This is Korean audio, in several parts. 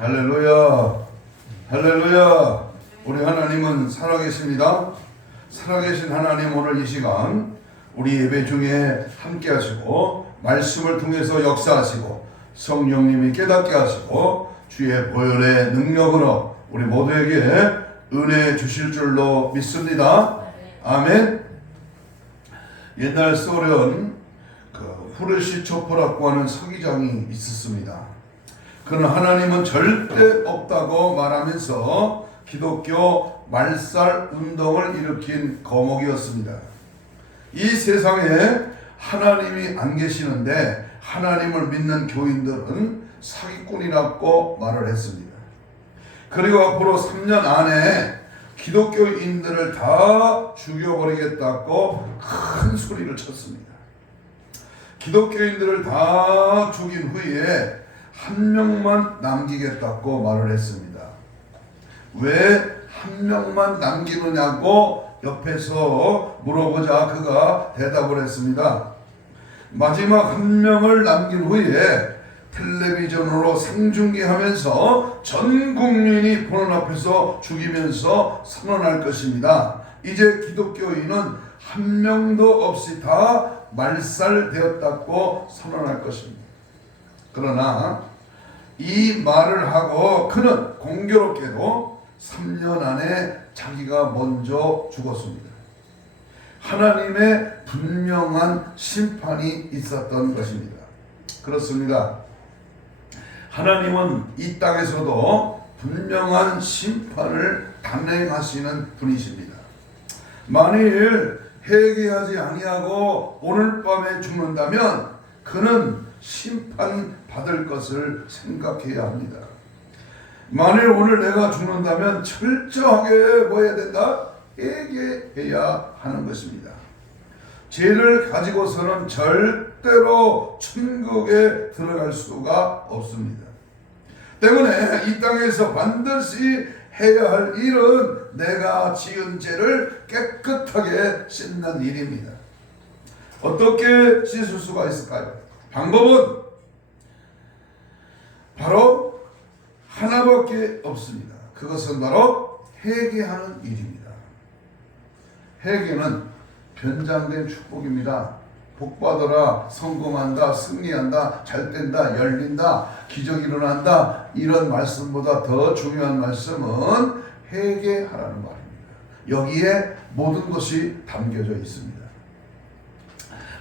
할렐루야, 할렐루야. 우리 하나님은 살아계십니다. 살아계신 하나님, 오늘 이 시간 우리 예배 중에 함께 하시고 말씀을 통해서 역사하시고 성령님이 깨닫게 하시고 주의 보혈의 능력으로 우리 모두에게 은혜 주실 줄로 믿습니다. 아멘. 옛날 소련 후르시 초포라고 하는 서기장이 있었습니다. 그는 하나님은 절대 없다고 말하면서 기독교 말살 운동을 일으킨 거목이었습니다. 이 세상에 하나님이 안 계시는데 하나님을 믿는 교인들은 사기꾼이라고 말을 했습니다. 그리고 앞으로 3년 안에 기독교인들을 다 죽여버리겠다고 큰 소리를 쳤습니다. 기독교인들을 다 죽인 후에 한 명만 남기겠다고 말을 했습니다. 왜 한 명만 남기느냐고 옆에서 물어보자 그가 대답을 했습니다. 마지막 한 명을 남긴 후에 텔레비전으로 생중계하면서 전 국민이 보는 앞에서 죽이면서 선언할 것입니다. 이제 기독교인은 한 명도 없이 다 말살되었다고 선언할 것입니다. 그러나 이 말을 하고 그는 공교롭게도 3년 안에 자기가 먼저 죽었습니다. 하나님의 분명한 심판이 있었던 것입니다. 그렇습니다. 하나님은 이 땅에서도 분명한 심판을 단행하시는 분이십니다. 만일 회개하지 아니하고 오늘 밤에 죽는다면 그는 심판받을 것을 생각해야 합니다. 만일 오늘 내가 죽는다면 철저하게 뭐 해야 된다? 회개해야 하는 것입니다. 죄를 가지고서는 절대로 천국에 들어갈 수가 없습니다. 때문에 이 땅에서 반드시 해야 할 일은 내가 지은 죄를 깨끗하게 씻는 일입니다. 어떻게 씻을 수가 있을까요? 방법은 바로 하나밖에 없습니다. 그것은 바로 회개하는 일입니다. 회개는 변장된 축복입니다. 복받아라, 성공한다, 승리한다, 잘된다, 열린다, 기적이 일어난다, 이런 말씀보다 더 중요한 말씀은 회개하라는 말입니다. 여기에 모든 것이 담겨져 있습니다.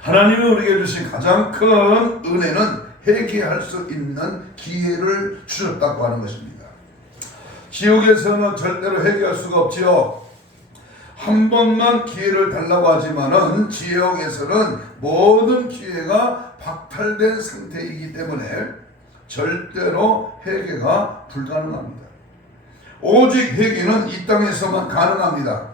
하나님이 우리에게 주신 가장 큰 은혜는 회개할 수 있는 기회를 주셨다고 하는 것입니다. 지옥에서는 절대로 회개할 수가 없지요. 한 번만 기회를 달라고 하지만은 지옥에서는 모든 기회가 박탈된 상태이기 때문에 절대로 회개가 불가능합니다. 오직 회개는 이 땅에서만 가능합니다.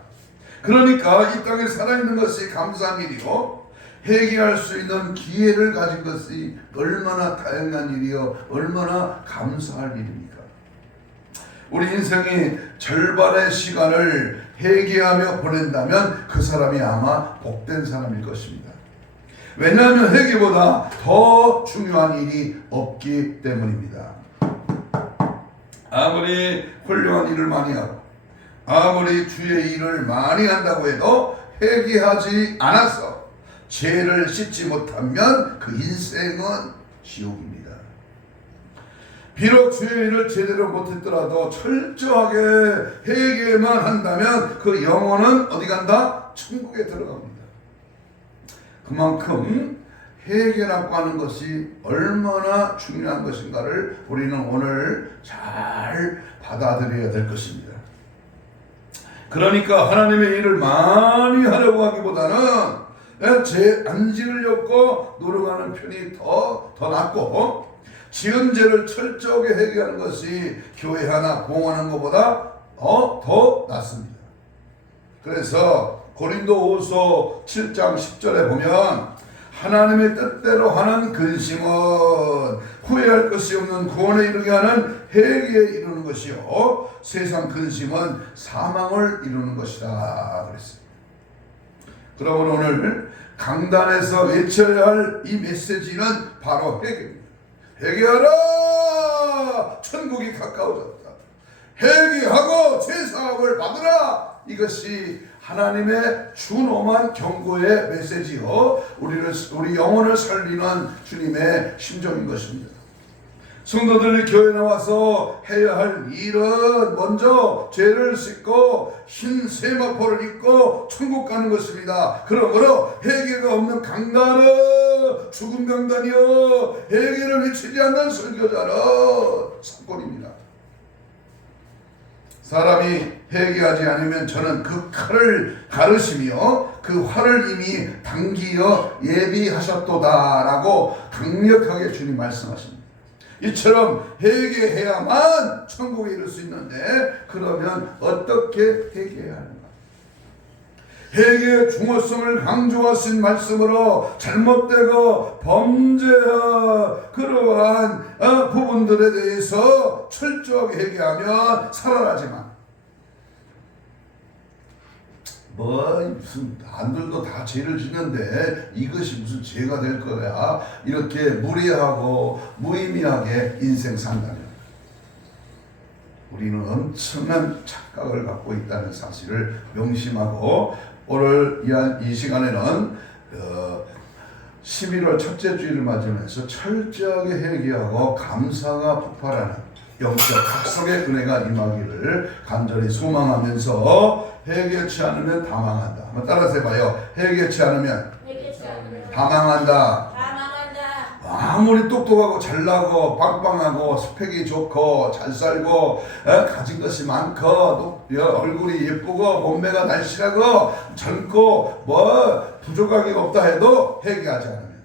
그러니까 이 땅에 살아있는 것이 감사한 일이고 회개할 수 있는 기회를 가진 것이 얼마나 다양한 일이요, 얼마나 감사할 일입니까? 우리 인생이 절반의 시간을 회개하며 보낸다면 그 사람이 아마 복된 사람일 것입니다. 왜냐하면 회개보다 더 중요한 일이 없기 때문입니다. 아무리 훌륭한 일을 많이 하고 아무리 주의 일을 많이 한다고 해도 회개하지 않아서 죄를 씻지 못하면 그 인생은 지옥입니다. 비록 주의 일을 제대로 못했더라도 철저하게 회개만 한다면 그 영혼은 어디 간다? 천국에 들어갑니다. 그만큼 회개라고 하는 것이 얼마나 중요한 것인가를 우리는 오늘 잘 받아들여야 될 것입니다. 그러니까 하나님의 일을 많이 하려고 하기보다는 죄 안 지으려고 노력하는 편이 더 낫고, 지은 죄를 철저하게 회개하는 것이 교회 하나 공헌하는 것보다 더 낫습니다. 그래서 고린도후서 7장 10절에 보면 하나님의 뜻대로 하는 근심은 후회할 것이 없는 구원에 이르게 하는 회개에 이르는 것이요 세상 근심은 사망을 이루는 것이다 그랬습니다. 그러면 오늘 강단에서 외쳐야 할 이 메시지는 바로 회개입니다. 회개하라! 되었다. 천국이 가까워졌다. 회개하고 제사함을 받으라. 이것이 하나님의 준엄한 경고의 메시지요, 우리 영혼을 살리는 주님의 심정인 것입니다. 성도들이 교회 나와서 해야 할 일은 먼저 죄를 씻고 흰 세마포를 입고 천국 가는 것입니다. 그러므로 회개가 없는 강단은 죽은 강단이요, 회개를 외치지 않는 설교자는 사골입니다. 사람이 회개하지 않으면 저는 그 칼을 가르시며 그 활을 이미 당기어 예비하셨도다라고 강력하게 주님 말씀하십니다. 이처럼 회개해야만 천국에 이를 수 있는데, 그러면 어떻게 회개해야 하는가? 회개의 중요성을 강조하신 말씀으로 잘못되고 범죄한 그러한 부분들에 대해서 철저하게 회개하면 살아나지만, 무슨 남들도 다 죄를 짓는데 이것이 무슨 죄가 될 거야, 이렇게 무례하고 무의미하게 인생 산다면 우리는 엄청난 착각을 갖고 있다는 사실을 명심하고, 오늘 이 시간에는 11월 첫째 주일을 맞으면서 철저하게 회개하고 감사가 폭발하는 영적 각성의 은혜가 임하기를 간절히 소망하면서, 회개치 않으면 다 망한다. 한번 따라서 해봐요. 회개치 않으면 다 망한다. 아무리 똑똑하고 잘나고 빵빵하고 스펙이 좋고 잘 살고 가진 것이 많고 얼굴이 예쁘고 몸매가 날씬하고 젊고 뭐 부족한 게 없다 해도 회개하지 않으면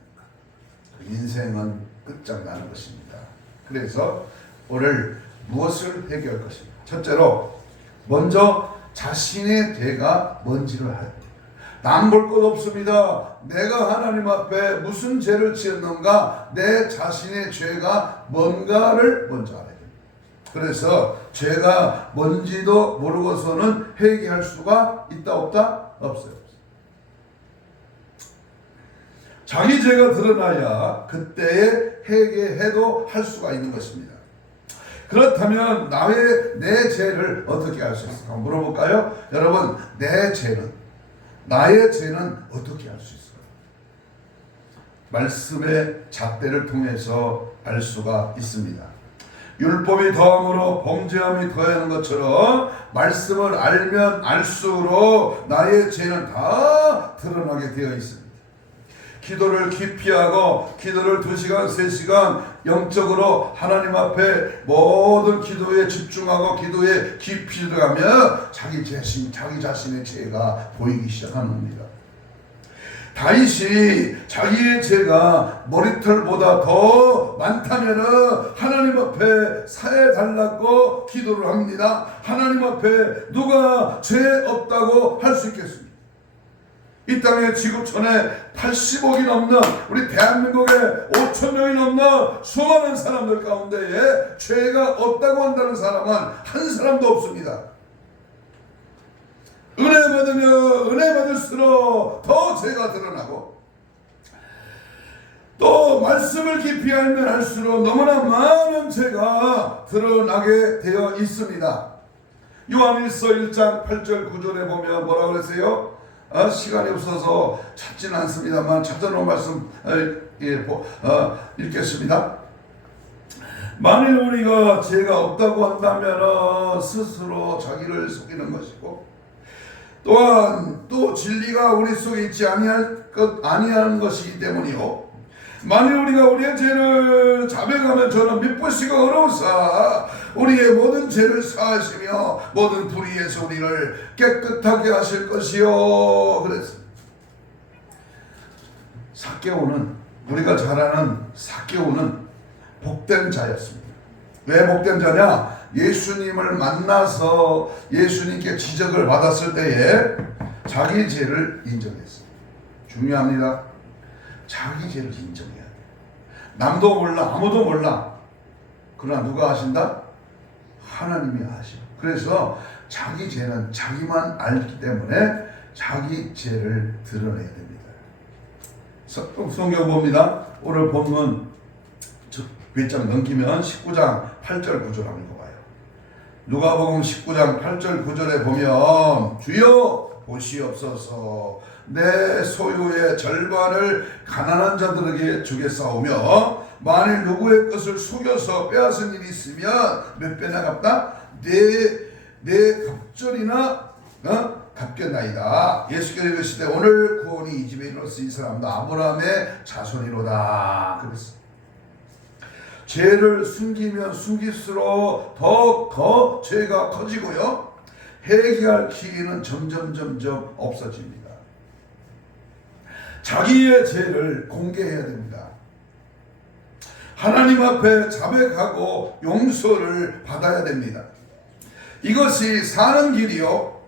그 인생은 끝장나는 것입니다. 그래서 오늘 무엇을 회개할 것입니까? 첫째로 먼저 자신의 죄가 뭔지를 알아야 돼요. 남 볼 것 없습니다. 내가 하나님 앞에 무슨 죄를 지었는가, 내 자신의 죄가 뭔가를 먼저 알아야 돼요. 그래서 죄가 뭔지도 모르고서는 회개할 수가 있다 없다? 없어요. 자기 죄가 드러나야 그때에 회개해도 할 수가 있는 것입니다. 그렇다면 내 죄를 어떻게 알 수 있을까? 물어볼까요? 여러분, 나의 죄는 어떻게 알 수 있을까요? 말씀의 잣대를 통해서 알 수가 있습니다. 율법이 더함으로 범죄함이 더하는 것처럼 말씀을 알면 알수록 나의 죄는 다 드러나게 되어 있습니다. 기도를 깊이 하고 기도를 2시간, 3시간 영적으로 하나님 앞에 모든 기도에 집중하고 기도에 깊이 들어가며 자기 자신의 죄가 보이기 시작하는 겁니다. 다윗이 자기의 죄가 머리털보다 더 많다면 하나님 앞에 사해 달라고 기도를 합니다. 하나님 앞에 누가 죄 없다고 할 수 있겠습니까? 이 땅에 지구촌에 80억이 넘는 우리 대한민국에 5천 명이 넘는 수많은 사람들 가운데에 죄가 없다고 한다는 사람은 한 사람도 없습니다. 은혜 받으면 은혜 받을수록 더 죄가 드러나고, 또 말씀을 깊이 알면 알수록 너무나 많은 죄가 드러나게 되어 있습니다. 요한일서 1장 8절 9절에 보면 뭐라고 그랬어요? 시간이 없어서 찾지는 않습니다만 찾아놓은 말씀 읽겠습니다. 만일 우리가 죄가 없다고 한다면 스스로 자기를 속이는 것이고, 또한 또 진리가 우리 속에 있지 아니하는 것이기 때문이요, 만일 우리가 우리의 죄를 자백하면 저는 미쁘시고 어려우사 우리의 모든 죄를 사하시며 모든 불의에서 우리를 깨끗하게 하실 것이요. 그랬습니다. 삭개오는, 우리가 잘 아는 삭개오는 복된 자였습니다. 왜 복된 자냐? 예수님을 만나서 예수님께 지적을 받았을 때에 자기 죄를 인정했습니다. 중요합니다. 자기 죄를 인정해야 돼. 남도 몰라, 아무도 몰라. 그러나 누가 아신다? 하나님이 아셔. 그래서 자기 죄는 자기만 알기 때문에 자기 죄를 드러내야 됩니다. 성경 봅니다. 오늘 본문 몇 장 넘기면 19장 8절 9절 한번 읽어봐요. 누가복음 19장 8절 9절에 보면 주여 보시옵소서 내 소유의 절반을 가난한 자들에게 주겠사오며 만일 누구의 것을 속여서 빼앗은 일이 있으면 몇 배나 갚다? 네 갑절이나 갚겠나이다. 예수께서 이르시되 오늘 구원이 이 집에 이르렀으니 이 사람도 아브라함의 자손이로다. 그랬어. 죄를 숨기면 숨길수록 더 죄가 커지고요. 회개할 기회는 점점 없어집니다. 자기의 죄를 공개해야 됩니다. 하나님 앞에 자백하고 용서를 받아야 됩니다. 이것이 사는 길이요.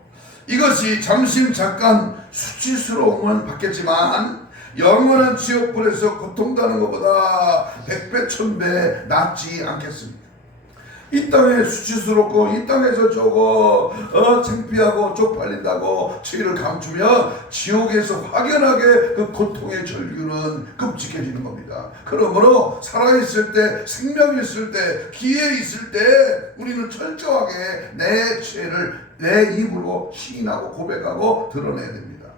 이것이 잠깐 수치스러움은 받겠지만 영원한 지옥불에서 고통당하는 것보다 100배 1000배 낫지 않겠습니까? 이 땅에 수치스럽고 이 땅에서 창피하고 쪽팔린다고 죄를 감추며 지옥에서 확연하게 그 고통의 절규는 끔찍해지는 겁니다. 그러므로 살아있을 때, 생명이 있을 때, 기회 있을 때 우리는 철저하게 내 죄를 내 입으로 시인하고 고백하고 드러내야 됩니다.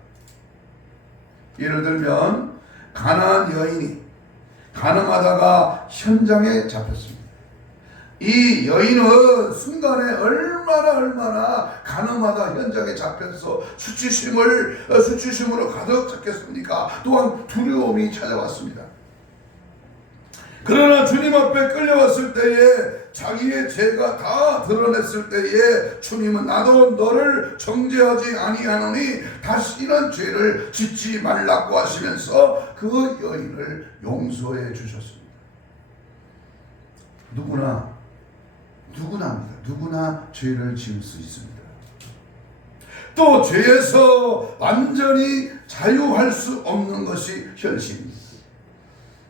예를 들면 가나안 여인이 가늠하다가 현장에 잡혔습니다. 이 여인은 순간에 얼마나 가늠하다 현장에 잡혀서 수치심으로 가득 찼겠습니까? 또한 두려움이 찾아왔습니다. 그러나 주님 앞에 끌려왔을 때에 자기의 죄가 다 드러냈을 때에 주님은 나도 너를 정죄하지 아니하노니 다시는 죄를 짓지 말라고 하시면서 그 여인을 용서해 주셨습니다. 누구나 죄를 지을 수 있습니다. 또 죄에서 완전히 자유할 수 없는 것이 현실입니다.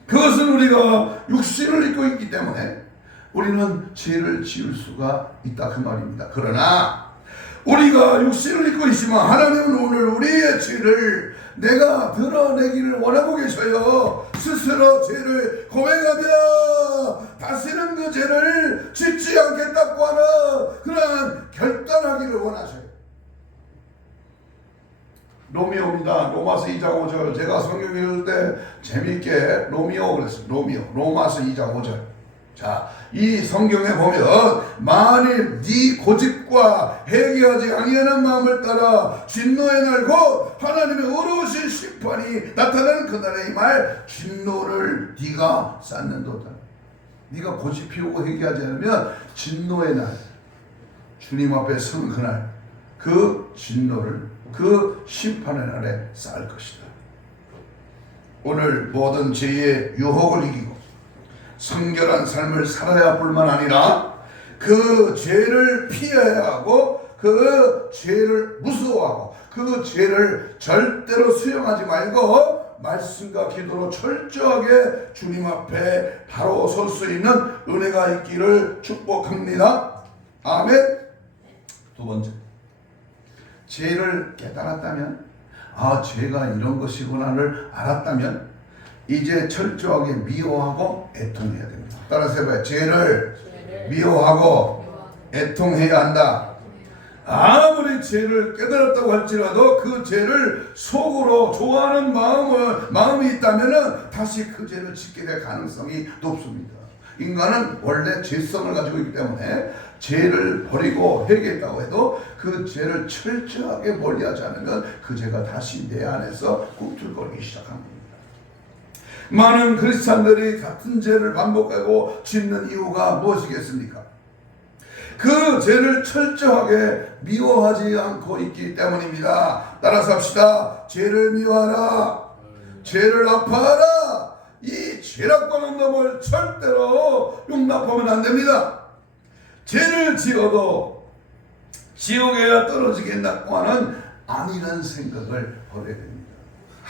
그것은 우리가 육신을 입고 있기 때문에 우리는 죄를 지을 수가 있다 그 말입니다. 그러나 우리가 육신을 입고 있지만 하나님은 오늘 우리의 죄를 내가 드러내기를 원하고 계셔요. 스스로 죄를 고백하며 다시는 그 죄를 짓지 않겠다고 하는 그런 결단하기를 원하셔요. 로미오입니다. 로마서 2장 5절. 제가 성경 읽을 때 재미있게 로미오 그랬어요. 로마서 2장 5절. 자, 이 성경에 보면 만일 네 고집과 회개하지 아니하는 마음을 따라 진노의 날 곧 하나님의 의로우신 심판이 나타나는 그날의 이 말 진노를 네가 쌓는도다. 네가 고집 피우고 회개하지 않으면 진노의 날 주님 앞에 서는 그날 그 진노를 그 심판의 날에 쌓을 것이다. 오늘 모든 죄의 유혹을 이기고 성결한 삶을 살아야 할 뿐만 아니라 그 죄를 피해야 하고 그 죄를 무서워하고 그 죄를 절대로 수용하지 말고 말씀과 기도로 철저하게 주님 앞에 바로 설 수 있는 은혜가 있기를 축복합니다. 아멘. 두 번째, 죄를 깨달았다면 죄가 이런 것이구나를 알았다면 이제 철저하게 미워하고 애통해야 됩니다. 따라서 해봐요. 죄를 미워하고 애통해야 한다. 아무리 죄를 깨달았다고 할지라도 그 죄를 속으로 좋아하는 마음이 있다면 다시 그 죄를 짓게 될 가능성이 높습니다. 인간은 원래 죄성을 가지고 있기 때문에 죄를 버리고 회개했다고 해도 그 죄를 철저하게 멀리하지 않으면 그 죄가 다시 내 안에서 꿈틀거리기 시작합니다. 많은 크리스찬들이 같은 죄를 반복하고 짓는 이유가 무엇이겠습니까? 그 죄를 철저하게 미워하지 않고 있기 때문입니다. 따라서 합시다. 죄를 미워하라. 죄를 아파하라. 이 죄락과는 놈을 절대로 용납하면 안 됩니다. 죄를 지어도 지옥에 떨어지겠다고 하는 아니란 생각을 버려야 됩니다.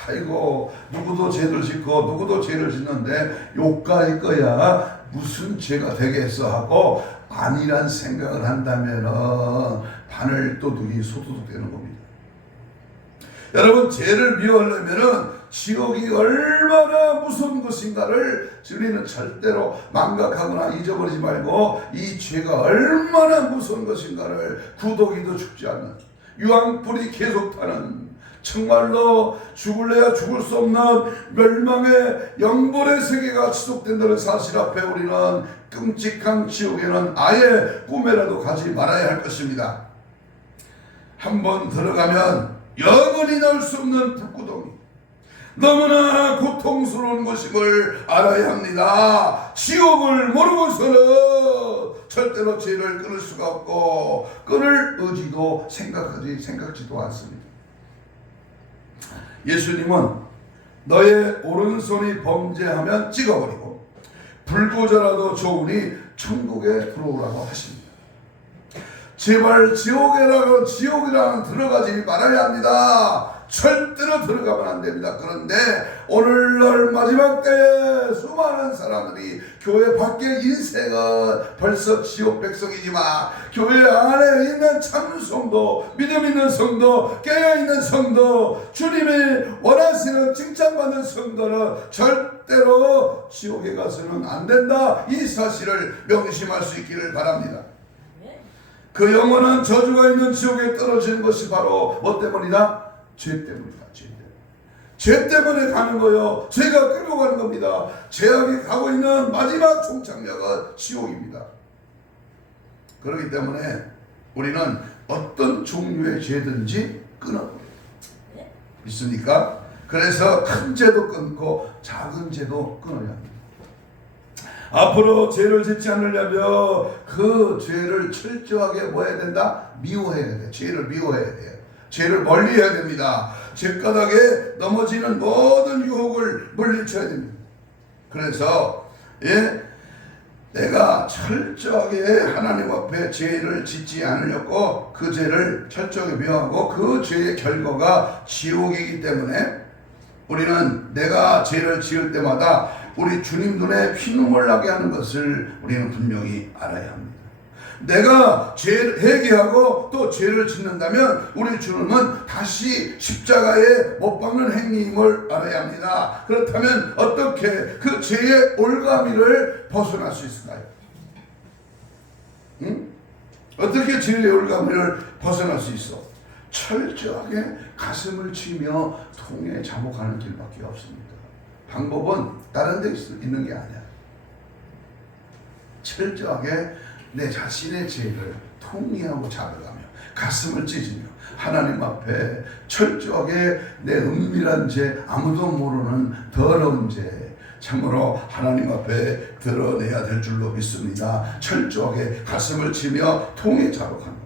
아이고 누구도 죄를 짓고 누구도 죄를 짓는데 욕갈 거야 무슨 죄가 되겠어 하고 아니란 생각을 한다면 바늘도둑이 소도둑 되는 겁니다. 여러분 죄를 미워하려면 지옥이 얼마나 무서운 것인가를 우리는 절대로 망각하거나 잊어버리지 말고, 이 죄가 얼마나 무서운 것인가를 구더기도 죽지 않는, 유황불이 계속 타는, 정말로 죽을래야 죽을 수 없는 멸망의 영벌의 세계가 지속된다는 사실 앞에 우리는 끔찍한 지옥에는 아예 꿈에라도 가지 말아야 할 것입니다. 한번 들어가면 영원히 나올 수 없는 불구덩이, 너무나 고통스러운 것임을 알아야 합니다. 지옥을 모르고서는 절대로 죄를 끊을 수가 없고 끊을 의지도 생각지도 않습니다. 예수님은 너의 오른손이 범죄하면 찍어버리고 불구자라도 좋으니 천국에 들어오라고 하십니다. 제발 지옥이랑 들어가지 말아야 합니다. 절대로 들어가면 안 됩니다. 그런데 오늘날 마지막 때에 수많은 사람들이 교회 밖의 인생은 벌써 지옥 백성이지만, 교회 안에 있는 참 성도, 믿음 있는 성도, 깨어있는 성도, 주님이 원하시는 칭찬받는 성도는 절대로 지옥에 가서는 안 된다. 이 사실을 명심할 수 있기를 바랍니다. 그 영원한 저주가 있는 지옥에 떨어지는 것이 바로 뭐 때문이다? 죄 때문이다. 죄 때문에 가는 거요. 죄가 끌고 가는 겁니다. 죄악이 가고 있는 마지막 종착역은 지옥입니다. 그렇기 때문에 우리는 어떤 종류의 죄든지 끊어버려요. 있습니까? 그래서 큰 죄도 끊고 작은 죄도 끊어야 합니다. 앞으로 죄를 짓지 않으려면 그 죄를 철저하게 뭐 해야 된다? 미워해야 돼. 죄를 미워해야 돼요. 죄를 멀리해야 됩니다. 죄가닥에 넘어지는 모든 유혹을 물리쳐야 됩니다. 그래서 내가 철저하게 하나님 앞에 죄를 짓지 않으려고 그 죄를 철저하게 미워하고 그 죄의 결과가 지옥이기 때문에 우리는 내가 죄를 지을 때마다 우리 주님 눈에 피눈물 나게 하는 것을 우리는 분명히 알아야 합니다. 내가 죄를 회개하고 또 죄를 짓는다면 우리 주님은 다시 십자가에 못 박는 행위임을 알아야 합니다. 그렇다면 어떻게 그 죄의 올가미를 벗어날 수 있을까요? 어떻게 죄의 올가미를 벗어날 수 있어? 철저하게 가슴을 치며 통에 자복하는 길밖에 없습니다. 방법은 다른 데 있는 게 아니야. 철저하게 내 자신의 죄를 통리하고 자백하며 가슴을 찢으며 하나님 앞에 철저하게 내 은밀한 죄, 아무도 모르는 더러운 죄, 참으로 하나님 앞에 드러내야 될 줄로 믿습니다. 철저하게 가슴을 치며 통에 자복하는 겁니다.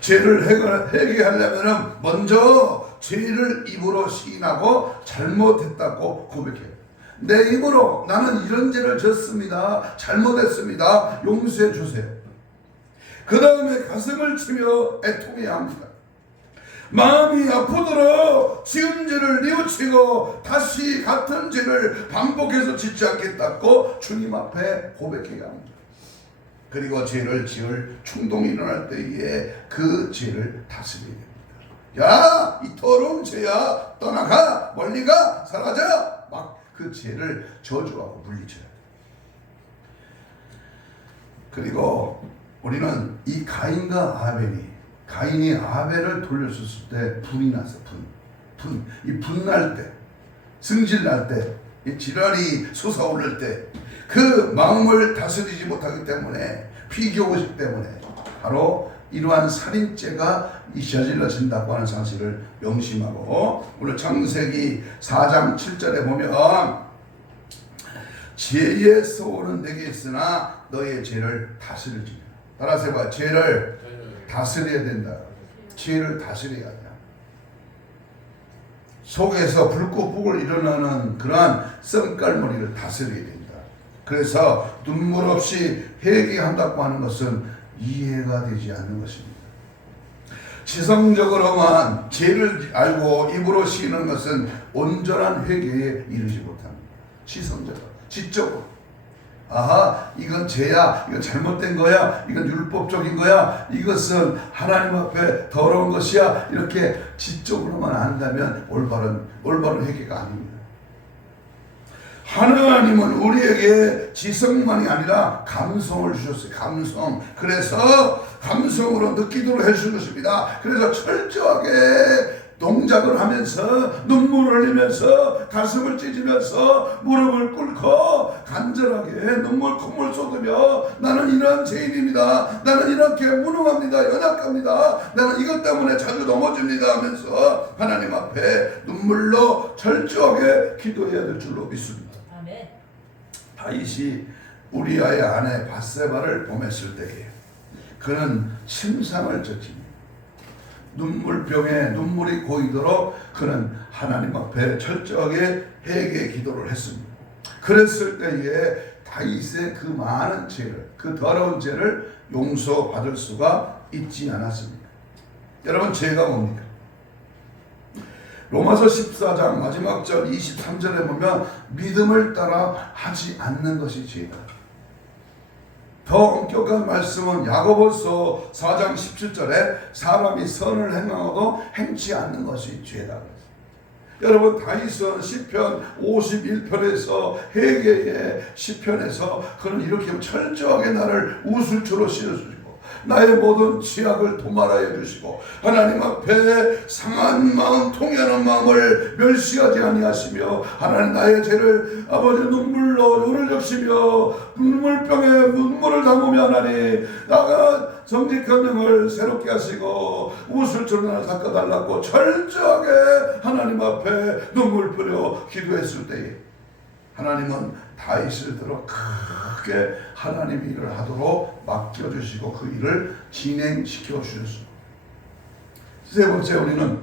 죄를 해결하려면 먼저 죄를 입으로 시인하고 잘못했다고 고백해요. 내 입으로 나는 이런 죄를 졌습니다. 잘못했습니다. 용서해 주세요. 그 다음에 가슴을 치며 애통해야 합니다. 마음이 아프도록 지은 죄를 뉘우치고 다시 같은 죄를 반복해서 짓지 않겠다고 주님 앞에 고백해야 합니다. 그리고 죄를 지을 충동이 일어날 때에 그 죄를 다스려야 됩니다. 야, 이 더러운 죄야, 떠나가, 멀리가, 사라져. 막 그 죄를 저주하고 물리쳐야 돼요. 그리고 우리는 이 가인이 아벨을 돌렸었을 때 분이 났어. 이 분날 때, 승질날 때, 이 지랄이 솟아오를 때 그 마음을 다스리지 못하기 때문에, 피교의식 때문에 바로 이러한 살인죄가 저질러진다고 하는 사실을 명심하고, 오늘 창세기 4장 7절에 보면 죄의 소원은 내게 있으나 너의 죄를 다스리지. 따라서 해봐. 죄를 다스려야 된다. 죄를 다스려야 한다. 속에서 불꽃불을 일어나는 그러한 썸깔머리를 다스려야 된다. 그래서 눈물 없이 회개한다고 하는 것은 이해가 되지 않는 것입니다. 지성적으로만 죄를 알고 입으로 시이는 것은 온전한 회개에 이르지 못합니다. 지성적으로, 지적으로. 아하, 이건 죄야, 이건 잘못된 거야, 이건 율법적인 거야, 이것은 하나님 앞에 더러운 것이야, 이렇게 지적으로만 안다면 올바른 회개가 아닙니다. 하나님은 우리에게 지성만이 아니라 감성을 주셨어요. 감성. 그래서 감성으로 느끼도록 해주셨습니다. 그래서 철저하게 동작을 하면서 눈물을 흘리면서 가슴을 찢으면서 무릎을 꿇고 간절하게 콧물 쏟으며 나는 이러한 죄인입니다. 나는 이렇게 무능합니다. 연약합니다. 나는 이것 때문에 자주 넘어집니다 하면서 하나님 앞에 눈물로 철저하게 기도해야 될 줄로 믿습니다. 아멘. 다윗이 우리아의 아내 밧세바를 범했을 때에 그는 침상을 졌습니다. 눈물병에 눈물이 고이도록 그는 하나님 앞에 철저하게 회개 기도를 했습니다. 그랬을 때에 다윗의 그 많은 죄를, 그 더러운 죄를 용서받을 수가 있지 않았습니다. 여러분, 죄가 뭡니까? 로마서 14장 마지막 절 23절에 보면 믿음을 따라 하지 않는 것이 죄다. 더 엄격한 말씀은 야고보서 4장 17절에 사람이 선을 행하고도 행치 않는 것이 죄다. 여러분, 다윗은 시편 51편에서 회개의 시편에서 그는 이렇게 철저하게 나를 우슬초로 씌워주시고 나의 모든 취약을 도말하여 주시고 하나님 앞에 상한 마음, 통연한 마음을 멸시하지 아니하시며 하나님 나의 죄를 아버지 눈물로 요를 적시며 눈물병에 눈물을 담으며 하나님 나가 정직한 영을 새롭게 하시고 우슬초로 나를 닦아달라고 철저하게 하나님 앞에 눈물 뿌려 기도했을 때에 하나님은 다윗을 들어 크게 하나님이 일을 하도록 맡겨주시고 그 일을 진행시켜 주셨습니다. 세 번째, 우리는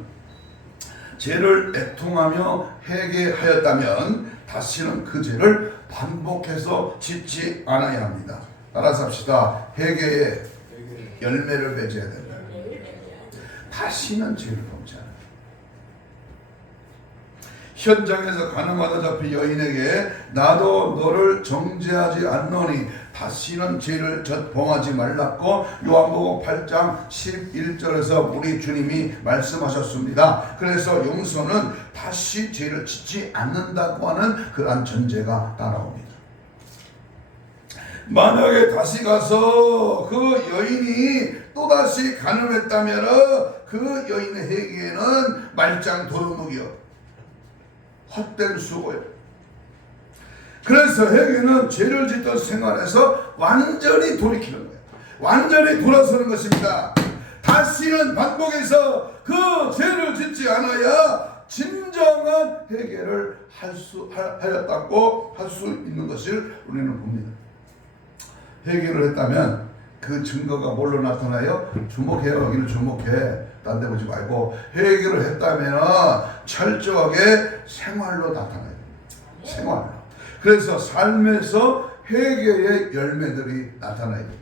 죄를 애통하며 회개하였다면 다시는 그 죄를 반복해서 짓지 않아야 합니다. 따라서 합시다. 회개의 열매를 맺어야 된다. 다시는 죄를 범치 않아요. 현장에서 가늠하다 잡힌 여인에게 나도 너를 정죄하지 않노니 다시는 죄를 범하지 말라고 요한복음 8장 11절에서 우리 주님이 말씀하셨습니다. 그래서 용서는 다시 죄를 짓지 않는다고 하는 그러한 전제가 따라옵니다. 만약에 다시 가서 그 여인이 또다시 가늠했다면 그 여인의 회개는 말짱 도루묵이요, 헛된 수고예요. 그래서 회개는 죄를 짓던 생활에서 완전히 돌이키는 거예요. 완전히 돌아서는 것입니다. 다시는 반복해서 그 죄를 짓지 않아야 진정한 회개를 하였다고 할 수 있는 것을 우리는 봅니다. 회개를 했다면 그 증거가 뭘로 나타나요? 주목해요. 여기는 주목해. 딴 데 보지 말고 회개를 했다면 철저하게 생활로 나타나요. 생활로. 그래서 삶에서 회개의 열매들이 나타나야 됩니다.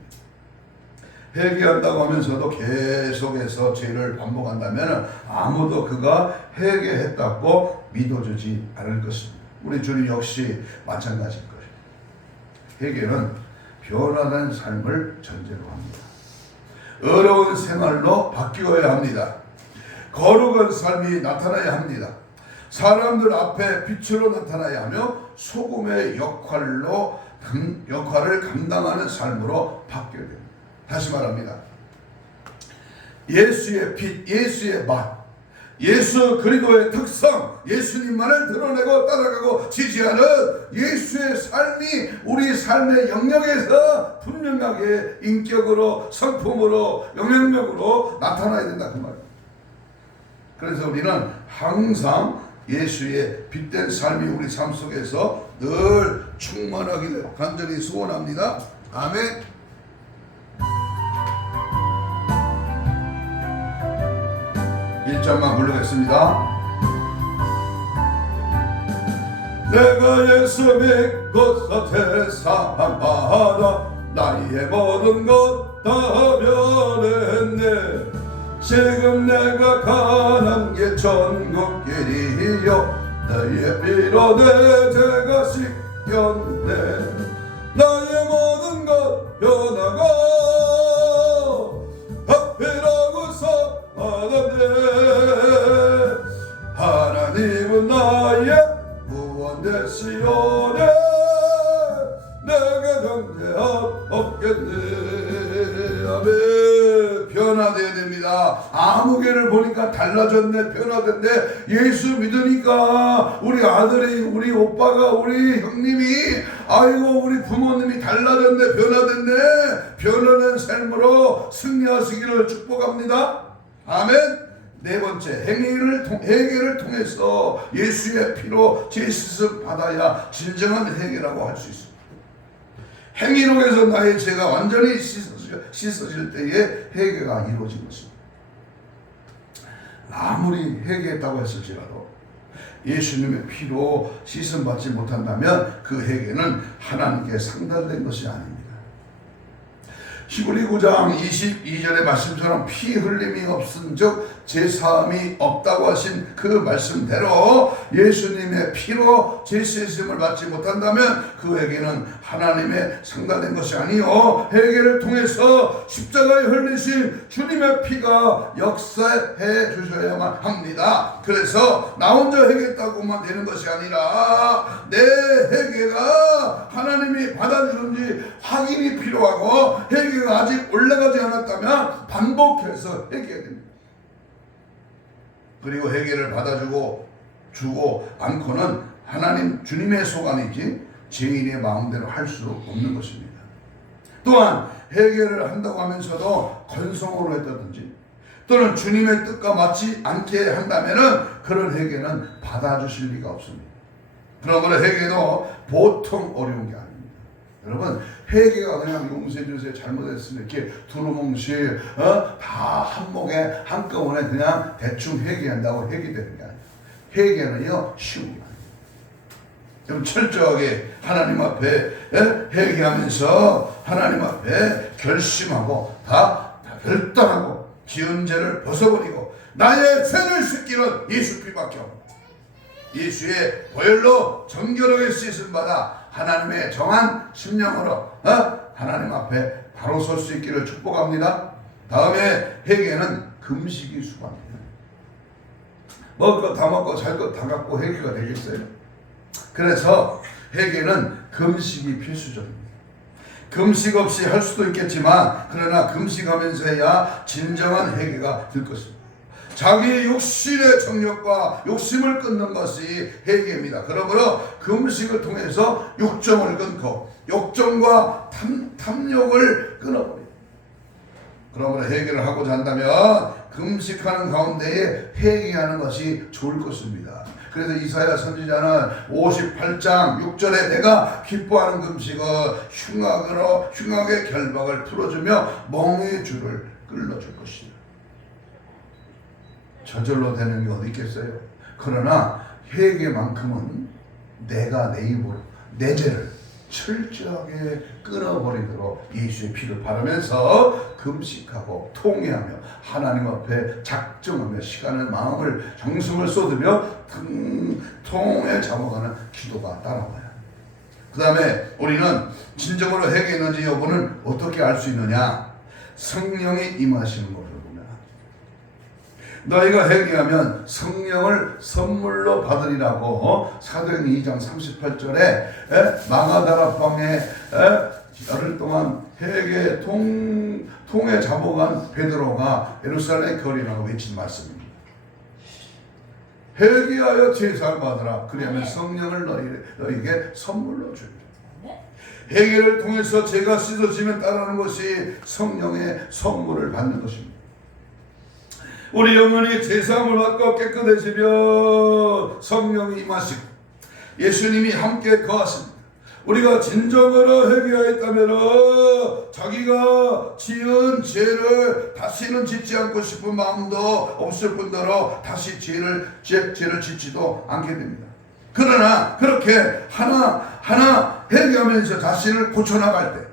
회개한다고 하면서도 계속해서 죄를 반복한다면 아무도 그가 회개했다고 믿어주지 않을 것입니다. 우리 주님 역시 마찬가지일 것입니다. 회개는 변화된 삶을 전제로 합니다. 어려운 생활로 바뀌어야 합니다. 거룩한 삶이 나타나야 합니다. 사람들 앞에 빛으로 나타나야 하며 소금의 역할을 감당하는 삶으로 바뀌어야 됩니다. 다시 말합니다. 예수의 빛, 예수의 맛, 예수 그리스도의 특성, 예수님만을 드러내고 따라가고 지지하는 예수의 삶이 우리 삶의 영역에서 분명하게 인격으로, 성품으로, 영향력으로 나타나야 된다 그 말입니다. 그래서 우리는 항상 예수의 빛된 삶이 우리 삶 속에서 늘 충만하기를 간절히 소원합니다. 아멘. 일절만 부르겠습니다. 내가 예수 믿고서 세상받아 나의 모든 것 다 변했네. 지금 내가 가는 게 천국길이요 너의 피로 내 죄가 씻겼네. 나의 변화가 답이라고서 하는데 하나님은 나의 구원 되시오네 내게 정죄함 없겠네. 아멘. 변화되어야 됩니다. 아무개를 보니까 달라졌네, 변화됐네. 예수 믿으니까 우리 아들이, 우리 오빠가, 우리 형님이, 아이고 우리 부모님이 달라졌네, 변화됐네. 변화된 삶으로 승리하시기를 축복합니다. 아멘. 네 번째, 회개를 통해서 예수의 피로 재씻음 받아야 진정한 회개라고 할 수 있습니다. 행위로 해서 나의 죄가 완전히 씻어질 때에 회개가 이루어진 것입니다. 아무리 회개했다고 했을지라도 예수님의 피로 씻음 받지 못한다면 그 회개는 하나님께 상달된 것이 아닙니다. 히브리 9장 22절의 말씀처럼 피 흘림이 없은 즉 제사함이 없다고 하신 그 말씀대로 예수님의 피로 제사함을 받지 못한다면 그에게는 하나님의 상달된 것이 아니요 회개를 통해서 십자가에 흘리신 주님의 피가 역사해 주셔야만 합니다. 그래서 나 혼자 회개했다고만 되는 것이 아니라 내 회개가 하나님이 받아주는지 확인이 필요하고 회개가 아직 올라가지 않았다면 반복해서 회개해야 됩니다. 그리고 회개를 주고 않고는 하나님 주님의 소관이지 죄인의 마음대로 할 수 없는 것입니다. 또한 회개를 한다고 하면서도 건성으로 했다든지 또는 주님의 뜻과 맞지 않게 한다면은 그런 회개는 받아주실 리가 없습니다. 그러므로 회개도 보통 어려운 게 아닙니다. 여러분 회개가 그냥 용서해 주세요 잘못했으면 이렇게 두루뭉실 다 한목에 한꺼번에 그냥 대충 회개한다고 회개되는 게 아니에요. 회개는요 쉬운 게 아니에요. 좀 철저하게 하나님 앞에 회개하면서 하나님 앞에 결심하고 다 결단하고 지은 죄를 벗어버리고 나의 죄를 씻기는 예수 피밖에 없다. 예수의 보혈로 정결하게 씻음 받아 하나님의 정한 심령으로 하나님 앞에 바로 설 수 있기를 축복합니다. 다음에 회개는 금식이 수반입니다. 먹을 것 다 먹고 잘 것 다 갖고 회개가 되겠어요? 그래서 회개는 금식이 필수적입니다. 금식 없이 할 수도 있겠지만 그러나 금식하면서 해야 진정한 회개가 될 것입니다. 자기의 욕심의 정욕과 욕심을 끊는 것이 회개입니다. 그러므로 금식을 통해서 욕정을 끊고 욕정과 탐욕을 끊어버립니다. 그러므로 회개를 하고자 한다면 금식하는 가운데에 회개하는 것이 좋을 것입니다. 그래서 이사야 선지자는 58장 6절에 내가 기뻐하는 금식은 흉악의 결박을 풀어주며 멍의 줄을 끌어줄 것이다. 저절로 되는 게 어디 있겠어요? 그러나 회개만큼은 내가 내 입으로 내 죄를 철저하게 끊어버리도록 예수의 피를 바르면서 금식하고 통회하며 하나님 앞에 작정하며 시간을 마음을 정성을 쏟으며 통에 잡아가는 기도가 따라와요. 그 다음에 우리는 진정으로 회개했는지 여부는 어떻게 알 수 있느냐? 성령이 임하시는 것을 보면 너희가 회개하면 성령을 선물로 받으리라고 사도행전 2장 38절에 마가다라 방에 열흘 동안 회개 통에 잡아간 베드로가 예루살렘 거리라고 외친 말씀입니다. 회개하여 제사를 받으라. 그리하면 성령을 너희에게 선물로 주리라. 회개를 통해서 죄가 씻어지면 따르는 것이 성령의 선물을 받는 것입니다. 우리 영혼이 제사함을 받고 깨끗해지면 성령이 임하시고 예수님이 함께 거하십니다. 우리가 진정으로 회개하였다면 자기가 지은 죄를 다시는 짓지 않고 싶은 마음도 없을 뿐더러 다시 죄를 짓지도 않게 됩니다. 그러나 그렇게 하나 회개하면서 자신을 고쳐나갈 때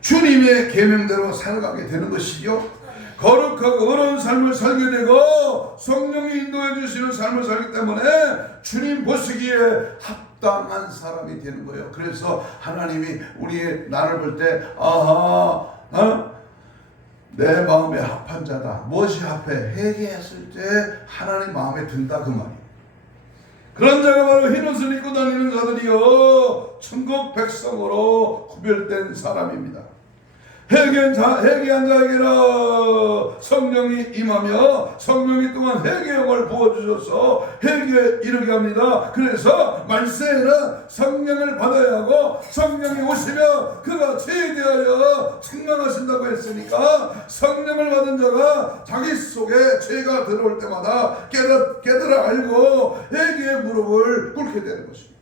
주님의 계명대로 살아가게 되는 것이요 거룩하고 어려운 삶을 살게 되고 성령이 인도해 주시는 삶을 살기 때문에 주님 보시기에 합당한 사람이 되는 거예요. 그래서 하나님이 나를 볼 때 아하 내 마음에 합한 자다. 무엇이 합해? 회개했을 때 하나님 마음에 든다 그 말이에요. 그런 자가 바로 흰옷을 입고 다니는 자들이요 천국 백성으로 구별된 사람입니다. 회개한 자에게는 성령이 임하며 성령이 또한 회개형을 부어주셔서 회개에 이르게 합니다. 그래서 말세에는 성령을 받아야 하고 성령이 오시면 그가 죄에 대하여 책망하신다고 했으니까 성령을 받은 자가 자기 속에 죄가 들어올 때마다 깨달아 알고 회개의 무릎을 꿇게 되는 것입니다.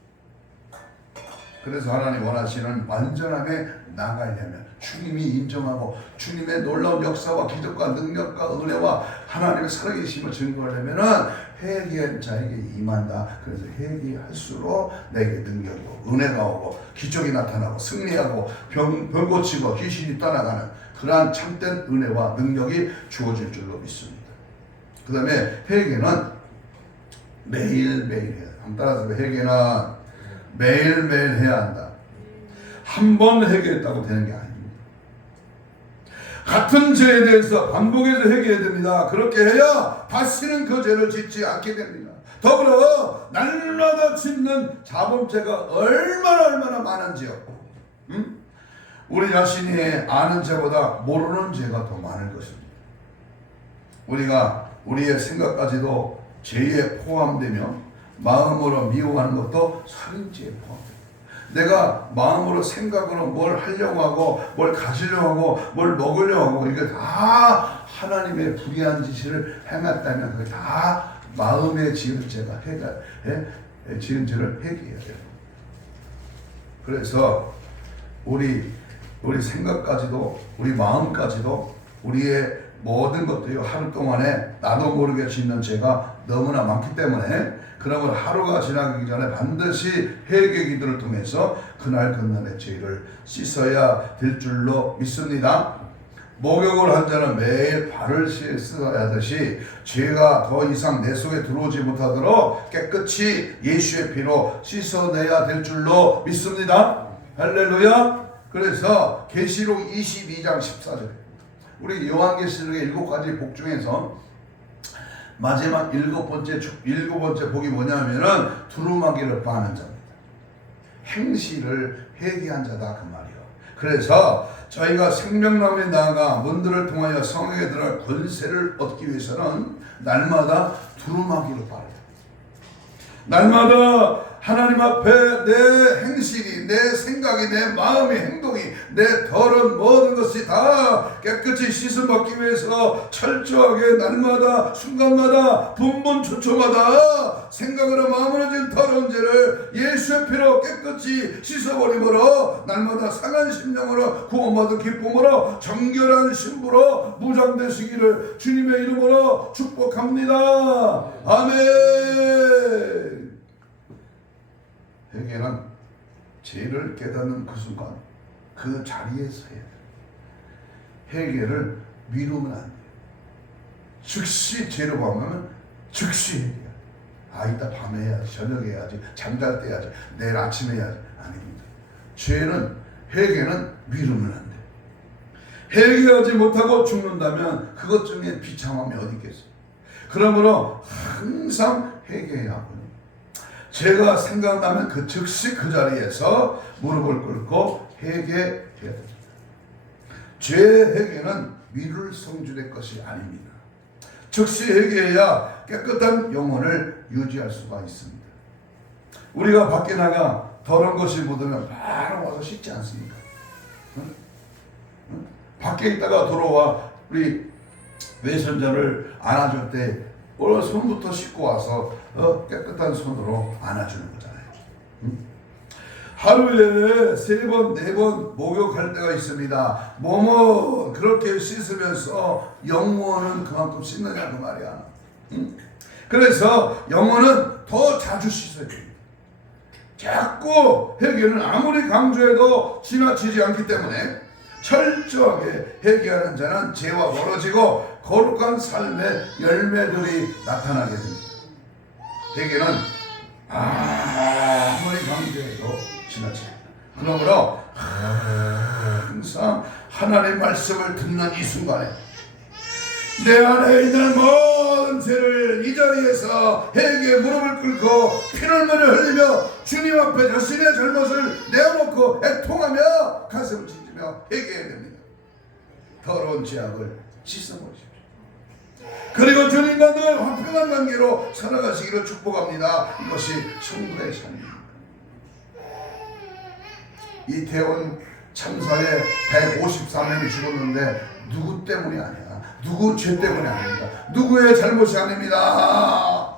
그래서 하나님 원하시는 완전함에 나가려면 주님이 인정하고 주님의 놀라운 역사와 기적과 능력과 은혜와 하나님의 살아계심을 증거하려면 회개한 자에게 임한다. 그래서 회개할수록 내게 능력이 오고 은혜가 오고 기적이 나타나고 승리하고 병 고치고 귀신이 떠나가는 그러한 참된 은혜와 능력이 주어질 줄로 믿습니다. 그 다음에 회개는 매일매일 해야 돼. 한번 따라서 회개는 매일매일 해야 한다. 한 번 회개했다고 되는 게 아닙니다. 같은 죄에 대해서 반복해서 회개해야 됩니다. 그렇게 해야 다시는 그 죄를 짓지 않게 됩니다. 더불어 날마다 짓는 자범죄가 얼마나 많은지요. 우리 자신이 아는 죄보다 모르는 죄가 더 많을 것입니다. 우리가 우리의 생각까지도 죄에 포함되며 마음으로 미워하는 것도 살인죄에 포함됩니다. 내가 마음으로 생각으로 뭘 하려고 하고 뭘 가지려고 하고 뭘 먹으려고 하고 이게 다 하나님의 불의한 짓을 행했다면 그게 다 마음에 지은 죄가 지은 죄를 회개해야 돼요. 그래서 우리 생각까지도 우리 마음까지도 우리의 모든 것들이 하루 동안에 나도 모르게 짓는 죄가 너무나 많기 때문에 그러면 하루가 지나기 전에 반드시 회개 기도를 통해서 그날 그날의 죄를 씻어야 될 줄로 믿습니다. 목욕을 한 자는 매일 발을 씻어야 하듯이 죄가 더 이상 내 속에 들어오지 못하도록 깨끗이 예수의 피로 씻어내야 될 줄로 믿습니다. 할렐루야. 그래서 계시록 22장 14절 우리 요한계시록의 7가지 복 중에서 마지막 일곱 번째 복이 뭐냐면은 두루마기를 빠는 자입니다. 행실을 회개한 자다 그 말이요. 그래서 저희가 생명나무에 나아가 문들을 통하여 성에게 들어갈 권세를 얻기 위해서는 날마다 두루마기를 빠야 돼요. 날마다 하나님 앞에 내 행실이, 내 생각이, 내 마음의 행동이, 내 더러운 모든 것이 다 깨끗이 씻음받기 위해서 철저하게 날마다 순간마다 분분 초초마다 생각으로 마음으로 지은 더러운 죄를 예수의 피로 깨끗이 씻어버림으로 날마다 상한 심령으로 구원받은 기쁨으로 정결한 신부로 무장되시기를 주님의 이름으로 축복합니다. 아멘. 회개는 죄를 깨닫는 그 순간 그 자리에서 해야 돼요. 회개를 미루면 안 돼요. 즉시 죄를 범하면 즉시 회개해야 돼요. 이따 밤에 해야지, 저녁에 해야지, 잠잘 때 해야지, 내일 아침에 해야지. 아닙니다. 회개는 미루면 안 돼요. 회개하지 못하고 죽는다면 그것 중에 비참함이 어디 있겠어요. 그러므로 항상 회개해야 하고요. 죄가 생각나면 그 즉시 그 자리에서 무릎을 꿇고 회개해야 됩니다. 죄의 회개는 미룰 성질의 것이 아닙니다. 즉시 회개해야 깨끗한 영혼을 유지할 수가 있습니다. 우리가 밖에 나가 더러운 것이 묻으면 바로 와서 씻지 않습니까? 응? 밖에 있다가 들어와 우리 외손자를 안아줄 때 오늘 손부터 씻고 와서 깨끗한 손으로 안아주는 거잖아요. 하루에 3번, 4번 목욕할 때가 있습니다. 몸은 그렇게 씻으면서 영혼은 그만큼 씻느냐 그 말이야. 그래서 영혼은 더 자주 씻어야 됩니다. 자꾸 회개는 아무리 강조해도 지나치지 않기 때문에 철저하게 회개하는 자는 죄와 멀어지고 거룩한 삶의 열매들이 나타나게 됩니다. 회개는 아무리 강조해도 지나치 않는다. 그러므로 항상 하나님의 말씀을 듣는 이 순간에 내 안에 있는 모든 죄를 이 자리에서 회개의 무릎을 꿇고 피눈물을 흘리며 주님 앞에 자신의 잘못을 내어놓고 애통하며 가슴을 찢으며 회개해야 됩니다. 더러운 죄악을 씻어버리십시오. 그리고 주님과 늘 화평한 관계로 살아가시기를 축복합니다. 이것이 성도의 삶입니다. 이태원 참사에 154명이 죽었는데 누구 때문이 아니야. 누구 죄 때문이 아닙니다. 누구의 잘못이 아닙니다.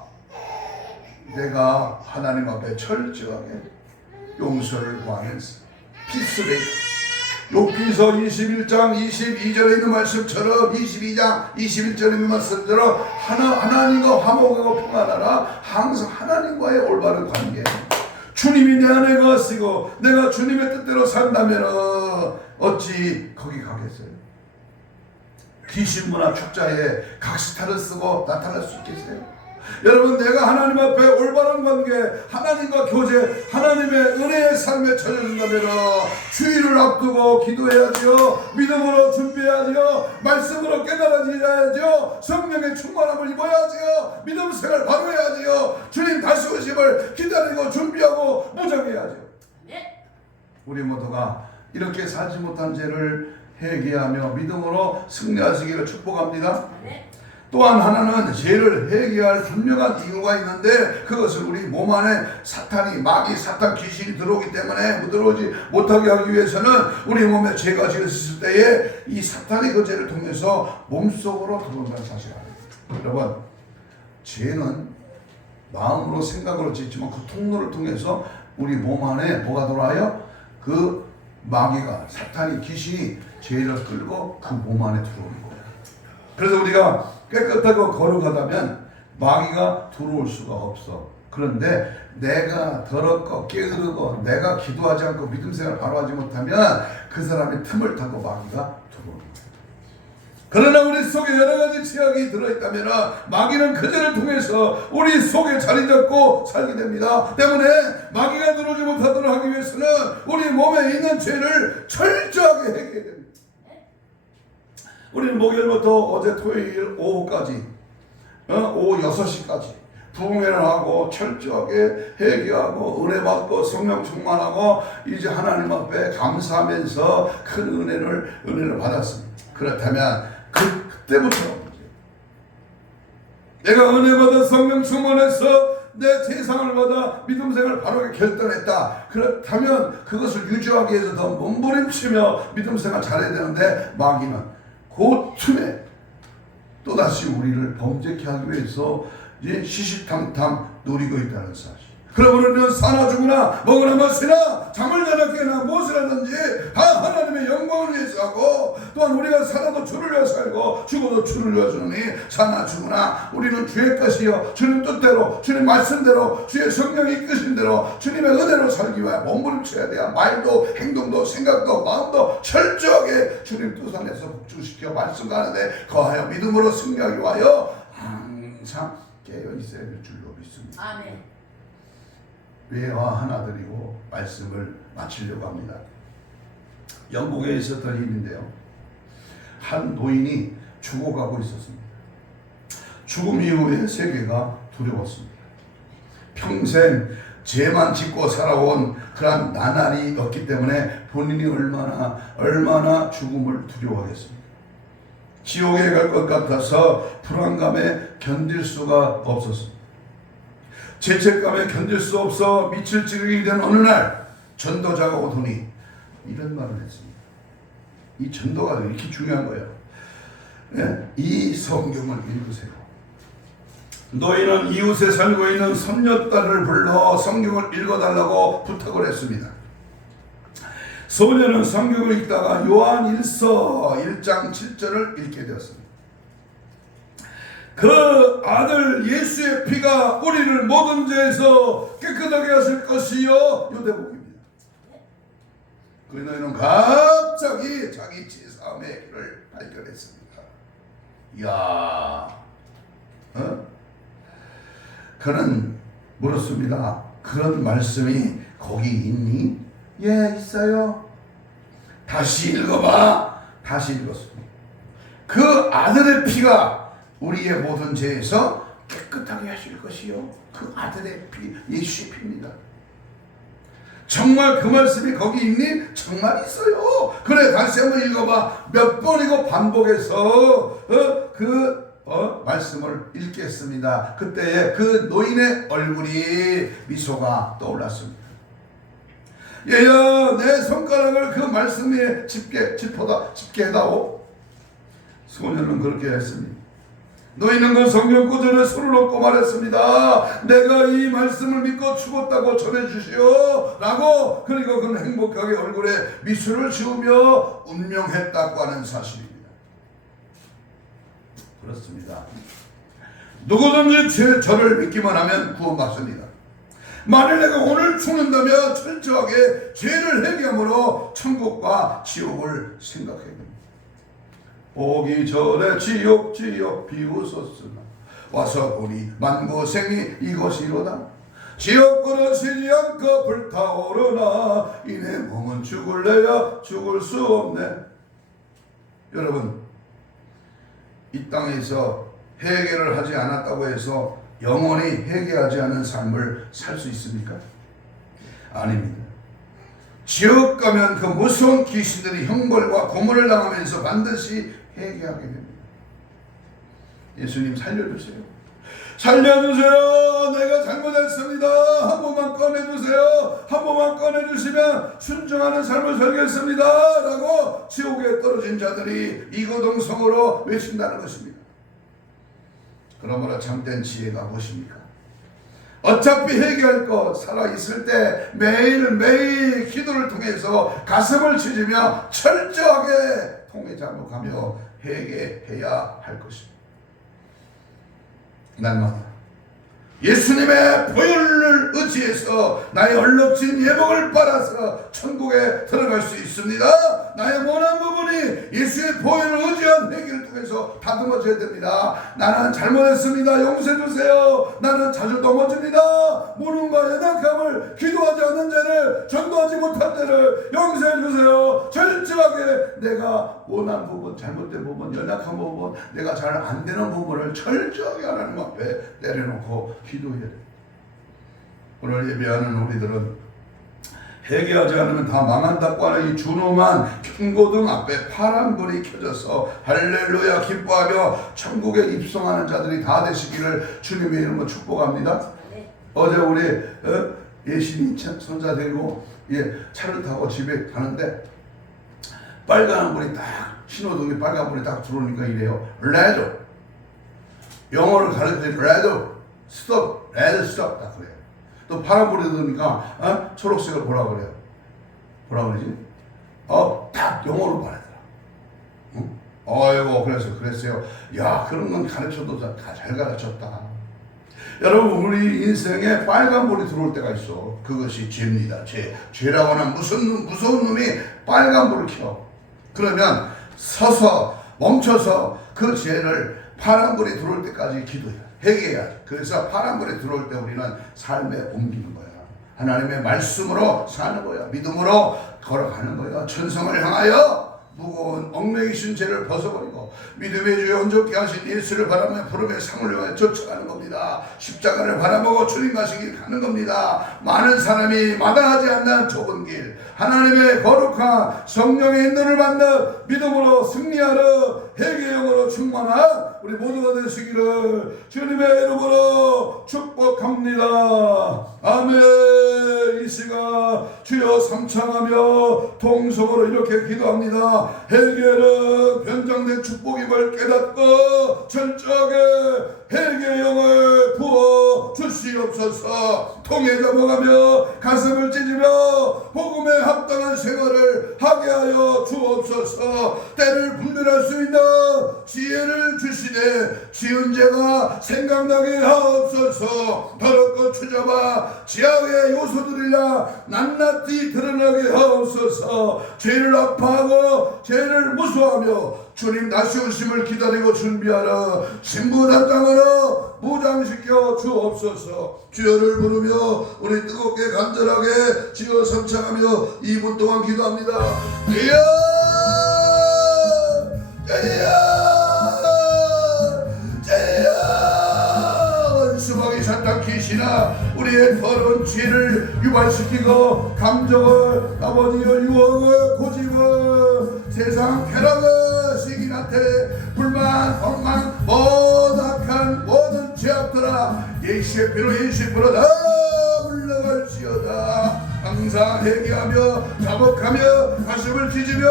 내가 하나님 앞에 철저하게 용서를 구하면서 피스메이커, 욥기서 21장 22절에 있는 말씀처럼 22장 21절에 있는 말씀처럼 하나님과 화목하고 평안하라. 항상 하나님과의 올바른 관계. 주님이 내 안에 거하시고 내가 주님의 뜻대로 산다면 어찌 거기 가겠어요? 귀신문화 축자에 각시탈을 쓰고 나타날 수 있겠어요? 여러분, 내가 하나님 앞에 올바른 관계, 하나님과 교제, 하나님의 은혜의 삶에 처해진다면 주일을 앞두고 기도해야지요, 믿음으로 준비해야지요, 말씀으로 깨달아져야지요, 성령의 충만함을 입어야지요, 믿음 생활 바로 해야지요, 주님 다시 오심을 기다리고 준비하고 무장해야지요. 우리 모두가 이렇게 살지 못한 죄를 회개하며 믿음으로 승리하시기를 축복합니다. 또한 하나는 죄를 회개할 분명한 이유가 있는데 그것은 우리 몸 안에 사탄이, 마귀, 사탄, 귀신이 들어오기 때문에 들어오지 못하게 하기 위해서는 우리 몸에 죄가 지었을 때에 이 사탄이 그 죄를 통해서 몸속으로 들어온다는 사실을 알아요. 여러분, 죄는 마음으로 생각으로 짓지만 그 통로를 통해서 우리 몸 안에 뭐가 들어와요? 그 마귀가, 사탄이, 귀신이 죄를 끌고 그 몸 안에 들어오는 거예요. 그래서 우리가 깨끗하고 거룩하다면 마귀가 들어올 수가 없어. 그런데 내가 더럽고 게으르고 내가 기도하지 않고 믿음 생활을 바로 하지 못하면 그 사람의 틈을 타고 마귀가 들어오는 거예요. 그러나 우리 속에 여러 가지 죄악이 들어있다면 마귀는 그 죄를 통해서 우리 속에 자리 잡고 살게 됩니다. 때문에 마귀가 들어오지 못하도록 하기 위해서는 우리 몸에 있는 죄를 철저하게 해결해야 됩니다. 우리는 목요일부터 어제 토요일 오후까지 오후 6시까지 부흥회를 하고 철저하게 회개하고 은혜 받고 성령 충만하고 이제 하나님 앞에 감사하면서 큰 은혜를 받았습니다. 그렇다면 그때부터 내가 은혜 받아 성령 충만해서 내 세상을 받아 믿음 생활을 바르게 결단했다. 그렇다면 그것을 유지하기 위해서 더 몸부림치며 믿음 생활 잘해야 되는데 마귀는 그 틈에 또다시 우리를 범죄케 하기 위해서 이제 시시탐탐 노리고 있다는 사실. 그러므로 우리는 사나 죽으나 먹으나 마시나 잠을 자나 깨나 무엇을 하든지 다 하나님의 영광을 위해서 하고, 또한 우리가 살아도 주를 위해 살고 죽어도 주를 위해 주니 사나 죽으나 우리는 주의 것이요 주님 뜻대로 주님 말씀대로 주의 성령이 이끄신 대로 주님의 은혜로 살기 위해 몸부림쳐야 돼요. 말도 행동도 생각도 마음도 철저하게 주님 뜻 안에서 복주시켜 말씀 가는데 거하여 믿음으로 승리하기 위하여 항상 깨어 있어야 될 줄로 믿습니다. 아멘. 외화 하나 드리고 말씀을 마치려고 합니다. 영국에 있었던 일인데요, 한 노인이 죽어가고 있었습니다. 죽음 이후에 세계가 두려웠습니다. 평생 죄만 짓고 살아온 그런 나날이었기 때문에 본인이 얼마나 죽음을 두려워하겠습니다. 지옥에 갈 것 같아서 불안감에 견딜 수가 없었습니다. 죄책감에 견딜 수 없어 미칠 지경이 된 어느 날 전도자가 오더니 이런 말을 했습니다. 이 전도가 이렇게 중요한 거예요. 네? 이 성경을 읽으세요. 너희는 이웃에 살고 있는 손녀딸을 불러 성경을 읽어달라고 부탁을 했습니다. 소녀는 성경을 읽다가 요한 1서 1장 7절을 읽게 되었습니다. 그 아들 예수의 피가 우리를 모든 죄에서 깨끗하게 하실 것이요, 요 대목입니다. 그 너희는 갑자기 자기 죄사함의 길을 발견했습니다. 이야, 그는 물었습니다. 그런 말씀이 거기 있니? 예, 있어요. 다시 읽어봐. 다시 읽었습니다. 그 아들의 피가 우리의 모든 죄에서 깨끗하게 하실 것이요. 그 아들의 피, 예수의 피입니다. 정말 그 말씀이 거기 있니? 정말 있어요. 그래, 다시 한번 읽어봐. 몇 번이고 반복해서 말씀을 읽겠습니다. 그때에 그 노인의 얼굴이 미소가 떠올랐습니다. 얘야, 내 손가락을 그 말씀에 집게 해다오. 소녀는 그렇게 했습니다. 노인은 그 성경 구절에 손을 얹고 말했습니다. 내가 이 말씀을 믿고 죽었다고 전해주시오 라고. 그리고 그는 행복하게 얼굴에 미소를 지으며 운명했다고 하는 사실입니다. 그렇습니다. 누구든지 저를 믿기만 하면 구원받습니다. 만일 내가 오늘 죽는다면 철저하게 죄를 회개함으로 천국과 지옥을 생각해야 됩니다. 오기 전에 지옥 비웃었으나 와서 보니 만고생이 이것이로다. 지옥 그러시지 않고 불타오르나 이내 몸은 죽을래야 죽을 수 없네. 여러분, 이 땅에서 회개를 하지 않았다고 해서 영원히 회개하지 않은 삶을 살 수 있습니까? 아닙니다. 지옥 가면 그 무서운 귀신들이 형벌과 고문을 당하면서 반드시 회개하게 됩니다. 예수님 살려주세요. 살려주세요. 내가 잘못했습니다. 한 번만 꺼내주세요. 한 번만 꺼내주시면 순종하는 삶을 살겠습니다 라고 지옥에 떨어진 자들이 이거동성으로 외친다는 것입니다. 그러므로 참된 지혜가 무엇입니까? 어차피 회개할 것 살아있을 때 매일매일 기도를 통해서 가슴을 치지며 철저하게 통해 잠복하며 회개해야 할 것입니다. 날마다 예수님의 보혈을 의지해서 나의 얼룩진 예복을 빨아서 천국에 들어갈 수 있습니다. 나의 원한 부분이 예수의 보혈을 의지한 회개를 통해서 다듬어져야 됩니다. 나는 잘못했습니다. 용서해주세요. 나는 자주 넘어집니다. 모름과 연약함을, 기도하지 않는 죄를, 전도하지 못한 죄를 용서해주세요. 철저하게 내가 원한 부분, 잘못된 부분, 연약한 부분, 내가 잘 안 되는 부분을 철저하게 하나님 앞에 내려놓고 기도해야 돼요. 오늘 예배하는 우리들은 회개하지 않으면 다 망한다고 하는 이 준엄한 경고등 앞에 파란불이 켜져서 할렐루야 기뻐하며 천국에 입성하는 자들이 다 되시기를 주님의 이름으로 축복합니다. 어제 우리 예신이 손자 데리고 차를 타고 집에 가는데 빨간불이 딱, 신호등이 빨간불이 딱 들어오니까 이래요. 레드. 영어를 가르칠 때 레드 스톱, 레드 스톱 딱 그래요. 또 파란불이 들으니까 초록색을 보라 그래요. 뭐라 그러지? 딱 영어로 말하더라. 응? 어이구, 그랬어요. 야, 그런 건 가르쳐도 다 잘 가르쳤다. 여러분, 우리 인생에 빨간불이 들어올 때가 있어. 그것이 죄입니다. 죄라고 하는 무서운 놈이 빨간불을 켜. 그러면 서서 멈춰서 그 죄를 파란불이 들어올 때까지 기도해야 돼. 회개해야지. 그래서 파란불이 들어올 때 우리는 삶에 옮기는 거야. 하나님의 말씀으로 사는 거야. 믿음으로 걸어가는 거야. 천성을 향하여 무거운 얽매이신 죄를 벗어버리고 믿음의 주에 온전케 하신 예수를 바라며 푸름의 상을 위하여 쫓아가는 겁니다. 십자가를 바라보고 주님 가시길 가는 겁니다. 많은 사람이 마다하지 않는 좁은 길, 하나님의 거룩한 성령의 인도를 받는 믿음으로 승리하러 회개형으로 충만한 우리 모두가 되시기를 주님의 이름으로 축복합니다. 아멘. 이 시간 주여 삼창하며 통성으로 이렇게 기도합니다. 회개는 변장된 축복임을 깨닫고 철저하게 회개의 영을 부어 주시옵소서. 통해 넘어가며 가슴을 찢으며 복음에 합당한 생활을 하게 하여 주옵소서. 때를 분별할 수 있는 지혜를 주시되 지은 죄가 생각나게 하옵소서. 더럽고 추잡아 지하의 요소들이라 낱낱이 드러나게 하옵소서. 죄를 아파하고 죄를 무서워하며 주님 다시 오심을 기다리고 준비하라. 신부단장으로 무장시켜 주옵소서. 주여를 부르며 우리 뜨겁게 간절하게 주여 삼창하며 2분 동안 기도합니다. 주여 주여 주여. 원수마귀 사탄 귀신아 우리의 더러운 죄를 유발시키고 감정을 아버지의 유혹을 고집을 세상 쾌락을 시기한테 불만 엉망 모든 악한 모든 죄악들아 예수의 피로 예수의 피로 다 물러갈지어다. 항상 회개하며 자복하며 가슴을 뒤지며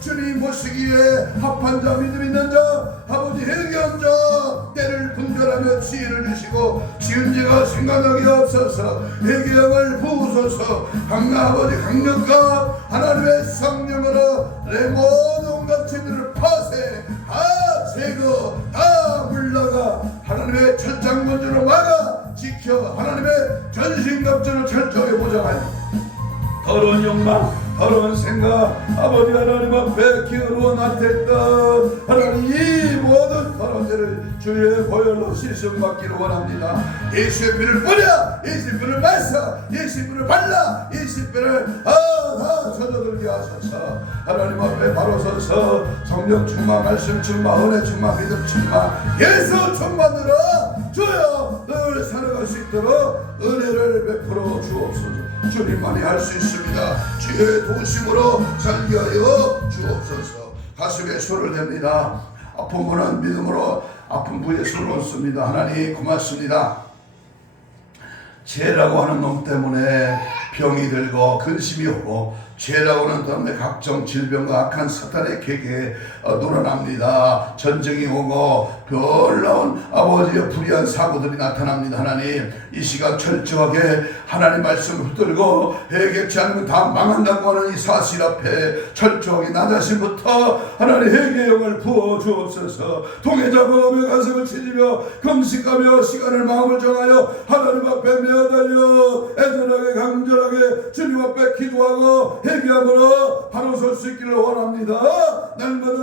주님 모시기에 합한 자 믿음 있는 자 아버지 회개한 자 때를 분별하며 지혜를 주시고 지은 죄가 생각나게 없어서 회개함을 부으소서. 아버지 강력한 하나님의 성령으로 내 모든 온갖 죄들을 파쇄 다 제거 다 물러가 하나님의 철장문으로 막아 지켜 하나님의 전신갑주를 철저하게 보장하여 더러운 욕망 더러운 생각 아버지 하나님 앞에 기어루어 나태했던 하나님 이 모든 더러운 죄를 주의 보혈로 씻음받기를 원합니다. 예수의 피를 뿌려 예수의 피를 마셔 예수의 피를 발라 예수의 피를 다 젖어들게 하소서. 하나님 앞에 바로 서서 성령 충만 말씀 충만 은혜 충만 믿음 충만 예수 충만으로 주여 늘 살아갈 수 있도록 은혜를 베풀어 주옵소서. 주님만이 할 수 있습니다. 주의 도심으로 살게 하여 주옵소서. 가슴에 손을 댑니다. 아픈 분은 믿음으로 아픈 부위에 손을 얹습니다. 하나님 고맙습니다. 죄라고 하는 놈 때문에 병이 들고 근심이 오고 죄라고 하는 때문에 각종 질병과 악한 사탄의 계계에 놀아납니다. 전쟁이 오고 놀라운 아버지의 불의한 사고들이 나타납니다. 하나님 이 시간 철저하게 하나님 말씀을 붙들고 회개치 않으면 다 망한다고 하는 이 사실 앞에 철저하게 나 자신부터 하나님 회개의 영을 부어 주옵소서. 통해 잡아가며 가슴을 치지며 금식하며 시간을 마음을 정하여 하나님 앞에 매어달려 애절하게 강절하게 주님 앞에 기도하고 회개함으로 바로 설 수 있기를 원합니다. 날마다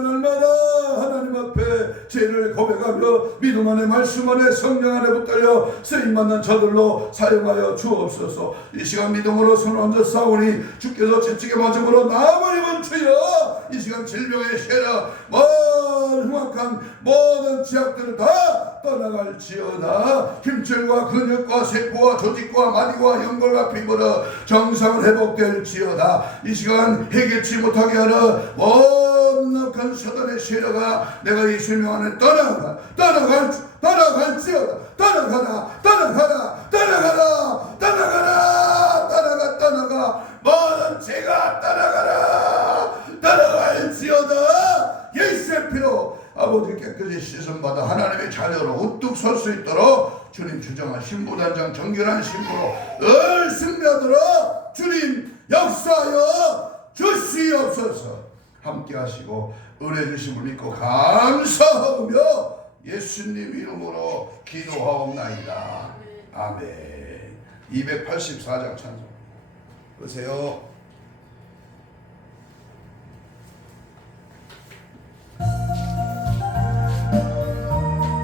하나님 앞에 죄를 고백하며 믿음 안에 말씀 안에 성령 안에 붙들려 쓰임받는 저들로 사용하여 주옵소서. 이 시간 믿음으로 손을 얹어 싸우니 주께서 채찍에 맞음으로 나음을 입은 주여 이 시간 질병의 쇠라 흉악한 모든 지약들을 다 떠나갈지어다. 힘줄과 근육과 세포와 조직과 마디와 연골과 피부로 정상을 회복될지어다. 이 시간 해결치 못하게 하는 모든 악한 사단의 쇠라가 내가 예수의 명 안에 떠나갈지어다. 떠나가 모든 죄가 떠나갈지어다. 예수의 피로 아버지 깨끗이 씻음받아 하나님의 자녀로 우뚝 설 수 있도록 주님 주정한 신부단장 정결한 신부로 늘 승리하도록 주님 역사하여 주시옵소서. 함께 하시고 은혜 주심을 믿고 감사하며 예수님 이름으로 기도하옵나이다. 아멘. 284장 찬송 보세요.